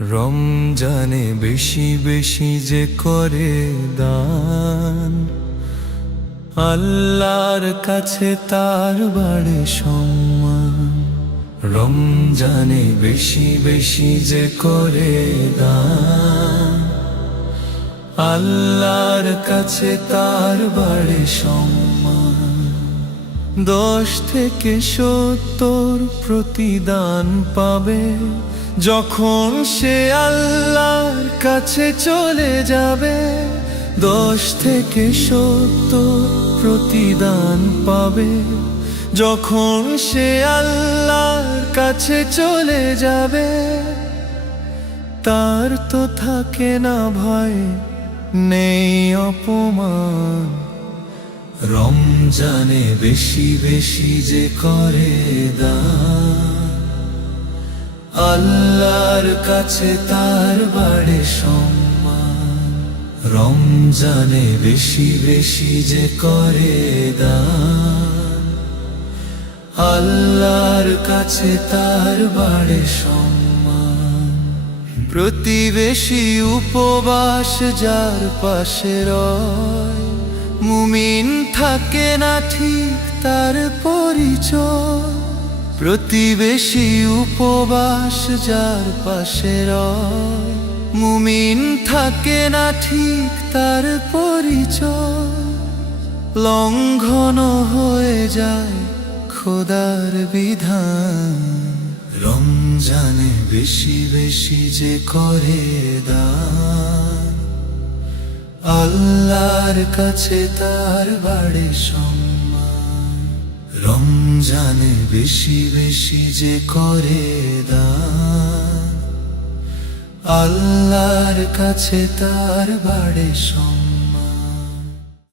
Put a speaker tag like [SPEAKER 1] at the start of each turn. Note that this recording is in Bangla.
[SPEAKER 1] রমজানে বেশি বেশি যে করে দান, আল্লাহর কাছে তার বাড়ে সম্মান। রমজানে বেশি বেশি যে করে দান, আল্লাহর কাছে তার বাড়ে সম্মান। দশ থেকে সত্তর প্রতিদান পাবে যখন সে আল্লাহর কাছে চলে যাবে, দশ থেকে সত্তর প্রতিদান পাবে। যখন সে আল্লাহর কাছে চলে যাবে, তার তো থাকে না ভয়, নেই অপমান। রমজানে বেশি বেশি যে করে দান আল্লাহর কাছে তার বাড়ে সম্মান। রমজানে বেশি বেশি যে করে দান। আল্লাহর কাছে তার বাড়ে সম্মান। প্রতিবেশী উপবাস যার পাশে রয়। মুমিন থাকে না ঠিক তার পরিচয়। প্রতিবেশী উপবাস যার পাশে মুমিন থাকে না ঠিক তার পরিচয়। লঙ্ঘন হয়ে যায় খোদার বিধান। রমজানে বেশি বেশি যে করে দান। আল্লাহর কাছে তার বাড়ি সম্মান রমজানে বেশি বেশি যে করে দান। আল্লাহর কাছে তার বাড়ে সম্মান